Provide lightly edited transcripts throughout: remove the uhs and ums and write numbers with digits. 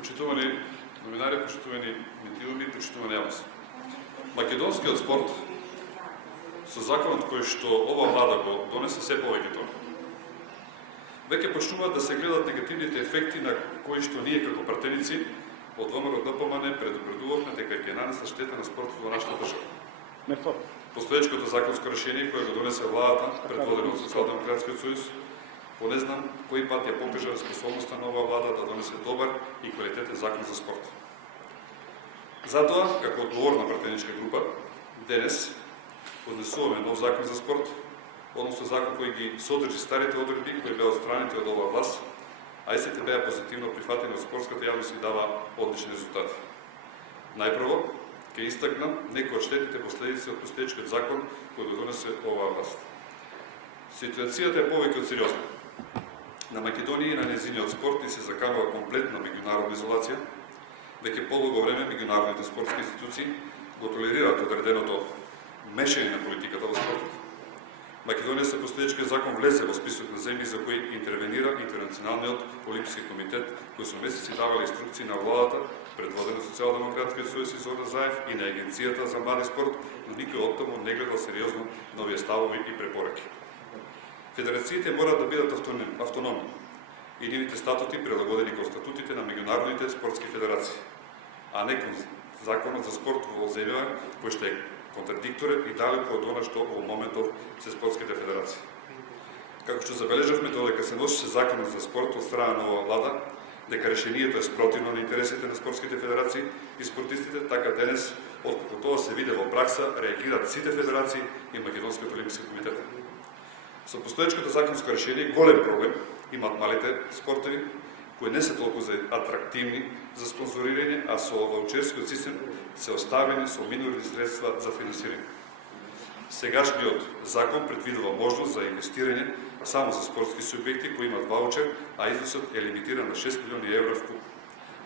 Почитувани новинари, почитувани медиуми, почитувани јавност. Македонскиот спорт со законот кој што ова влада го донесе се повеќе тоа. Веќе почнуваат да се гледат негативните ефекти на кои што ние како пратеници од ВМРО ДПМН предупредувавме дека ќе нанесе штета на спортот во нашата држава. Постоечкото законско решение кое го донесе владата, предводено од Социјалдемократскиот сојуз, по не знам кој пат ја покажа способноста на оваа влада да донесе добар и квалитетен закон за спорт. Затоа, како одговорна пратеничка група, денес поднесуваме нов закон за спорт, односно закон кој ги содржи старите одредби кои беа отстранети од оваа власт, а истите беа позитивно прифатени од спортската јавност и дава одлични резултати. Најпрво, ќе истакнам некои од штетните последици од постоечкиот закон кој го донесе оваа власт. Ситуацијата е повеќе од сериозна. На Македонија и на незиниот спорт и се заканува комплетна меѓународна изолација, веќе подолго време меѓународните спортски институции го толерираат одреденото мешање на политиката во спортот. Македонија со постоечкиот закон влезе во список на земји за кои интервенира Интернационалниот олимписки комитет, кој со месеци давале инструкции на владата, предводена Социјалдемократскиот сојуз и Зоран Заев и на Агенцијата за млади спорт, но никој од таму не гледал сериозно на овие ставови и препораки. Федерациите мораат да бидат автономни и нивните статути прилагодени кон статутите на меѓународните спортски федерации, а не кон законот за спорт во земја кој што е контрадикторен и далеко од она што во моментов се спортските федерации. Како што забележавме додека се носеше законот за спорт од страна на оваа влада, дека решението е спротивно на интересите на спортските федерации и спортистите, така денес, откако тоа се виде во пракса, реагираат сите федерации и Македонскиот олимписки комитет. Со постоечкото законско решение голем проблем имаат малите спортови, кои не се толку за атрактивни за спонзорирање, а со ваучерскиот систем се оставени со минорни средства за финансирање. Сегашниот закон предвидува можност за инвестирање само за спортски субјекти кои имаат ваучер, а износот е лимитиран на 6 милиони евра в клуб.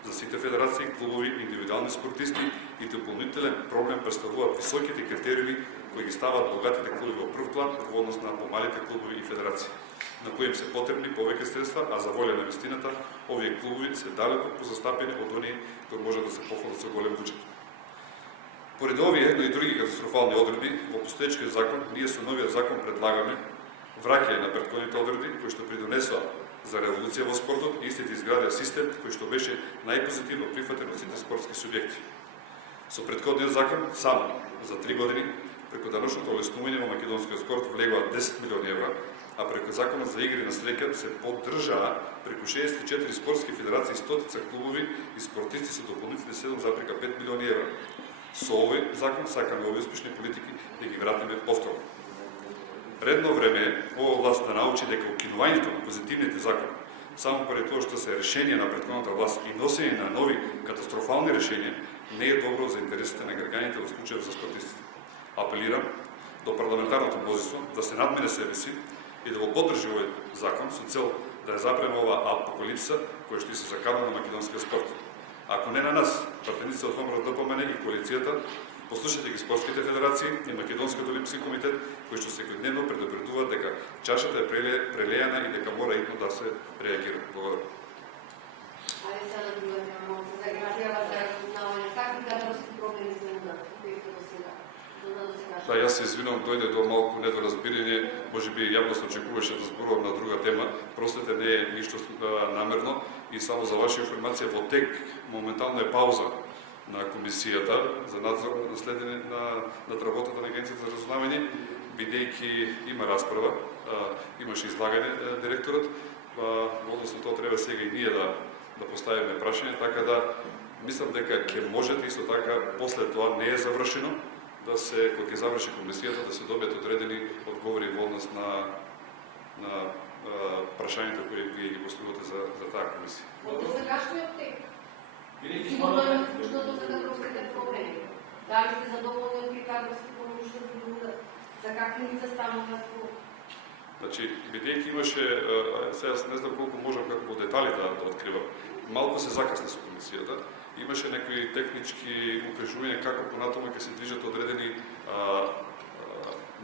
За сите федерации, клубови, индивидуални спортисти и дополнителен проблем представуваат високите критериуми кои ги ставаат богатите клубови во прв план во однос на помалите клубови и федерации, на кои им се потребни повеќе средства, а за волја на вистината, овие клубови се далеко позастапени од оние кои може да се пофалат со голем буџет. Поред овие, но и други катастрофални одредби, во постоечкиот закон, ние со новиот закон предлагаме враќање на претходните одредби, кои што придонесоа за револуција во спортот и истите изградија систем кој што беше најпозитивно прифатен од сите спортски субјекти. Со претходниот закон, само за 3 години, преку даношното олеснување во македонскиот спорт влегоа 10 милиони евра, а преку законот за игри на среќа се поддржаа преку 64 спортски федерации, стотица клубови и спортисти со дополнителни 7,5 милиони евра. Со овој закон сакаме овие успешни политики да ги вратиме повторно. Редно време е ова власт да научи дека укинувањето на позитивните закони, само поради тоа што се решение на претходната власт и носење на нови катастрофални решенија, не е добро за интересите на граѓаните во случајот за спортистите. Апелирам до парламентарното мнозинство да се надмине себе си и да го поддржи овој закон со цел да ја запреме оваа апокалипса која што се закана на македонскиот спорт. Ако не на нас, пратениците од ВМРО ДПМН и коалицијата, послушате ги спортските федерации и Македонскиот олимписки комитет, кои што секојдневно предупредуваат дека чашата е прелејана и дека мора итно да се реагира. Благодарам. Ајде сега да говориме за загрижава за разузнавање. Какви кадровски проблеми се имаат до сега? Да, јас се извинувам, дојде до малку недоразбирање, можеби јавност очекуваше да зборувам на друга тема, простете, не е ништо намерно и само за ваша информација, во тек моментално е пауза на комисијата за надзор на следење над работата на Агенцијата за разузнавање, бидејќи има расправа, имаше излагање директорот, односно тоа треба сега и ние да поставиме прашање, така да мислам дека ќе можете исто така после тоа не е завршено да се, кога ќе заврши комисијата, да се добијат одредени одговори во однос на прашањата кои вие ги поставувате за таа комисија. Од досегашниот тек. Сигурно е слушнато за кадровските проблеми. Дали сте задоволни од кадровски проблеми што ги будат? За какви лица станува разговор? Значи, бидејќи имаше, сега не знам колку можам како во детали да откривам, малку се закасна со комисијата, имаше некои технички укажувања како понатаму ќе се движат одредени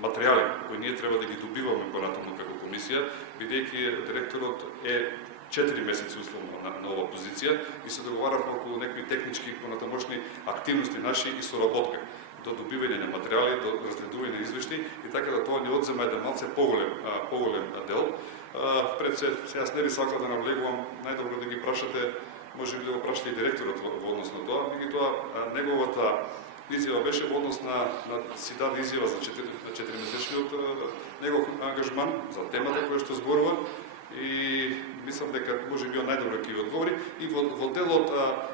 материјали кои ние треба да ги добиваме понатаму како комисија, бидејќи директорот е 4 месеци условно на оваа позиција и се договаравме околу некои технички понатамошни активности наши и соработка до добивање на материјали, до разгледување на извештаи и така да тоа ни одзема еден малце поголем дел. Пред се, јас не би сакал да навлегувам, најдобро да ги прашате, може би да го прашате и директорот во однос на тоа, меѓутоа неговата изјава беше во однос на си даде изјава за 4-месечниот негов ангажман за темата која што зборува и мислам дека може би он најдобро ќе ви одговори и во делот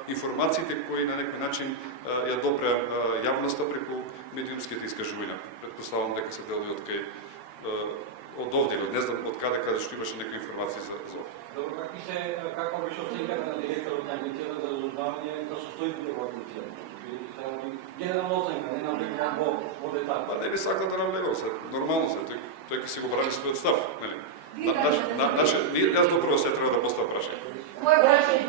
информациите кои на некој начин ја допреа јавноста преку медиумските искажувања. Претпоставам дека се дели од кај од овде, не знам од каде што имаше некои информации за ова. Добро, каква беше оценката на директорот на Агенцијата за разузнавање за состојбите во Агенцијата? Генерална оценка, не навлегувам во детали. Па не би сакал да навлегувам се, нормално се, тој ќе си го брани својот став, нели? Јас допрво се треба да поставам прашање. Моје прашање.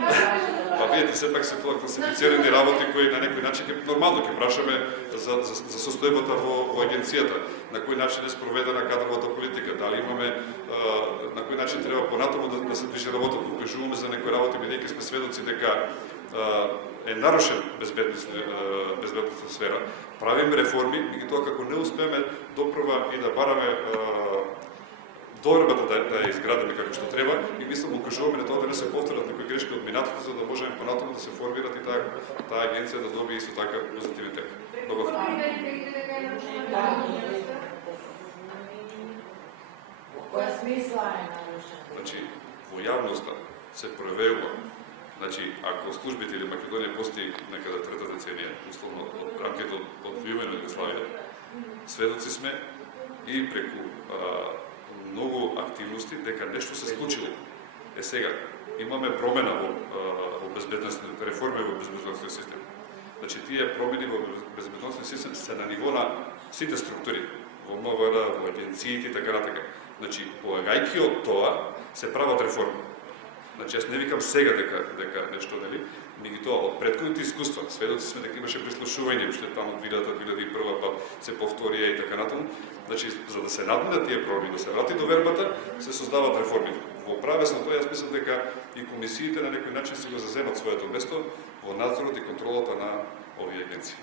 Па видите, сепак се тоа класифицирани работи кои на некој начин нормално ќе прашаме за состојбата во агенцијата, на кој начин е спроведена кадровата политика, дали имаме на кој начин треба понатаму да се движи работата, укажуваме за некои работи бидејќи сме сведоци дека е нарушен безбедностна сфера, правиме реформи, меѓутоа како не успееме допрва и да бараме довербата да ја изградиме како што треба и мислам укажуваме на тоа да не се повторат некои грешки од минатото за да можеме понатаму да се формират и таа агенција да добие исто така позитивен тек. Многу фала. Која смисла е нарушена? Значи, во јавноста се проверува. Значи, ако службите или Македонија постои некаде трета деценија, условно од рамките од војувана Југославија, сведоци сме и преку многу активности дека нешто се случило. Сега, имаме промена во безбедностните реформи во безбедностниот систем. Значи, тие промени во безбедностниот систем се на ниво на сите структури, во МВР, во агенциите и така натака. Значи, полагајќи од тоа, се прават реформи. Значи, јас не викам сега дека нешто, нели, меѓутоа од претходните искуства, сведоци сме дека имаше прислушување, уште таму 2000-2001 па се повторија и така натаму. Значи, за да се надминат тие промени, да се врати довербата, се создаваат реформи. Во правес на тоа, јас мислам дека и комисиите на некој начин си го заземат своето место во надзорот и контролата на овие агенции.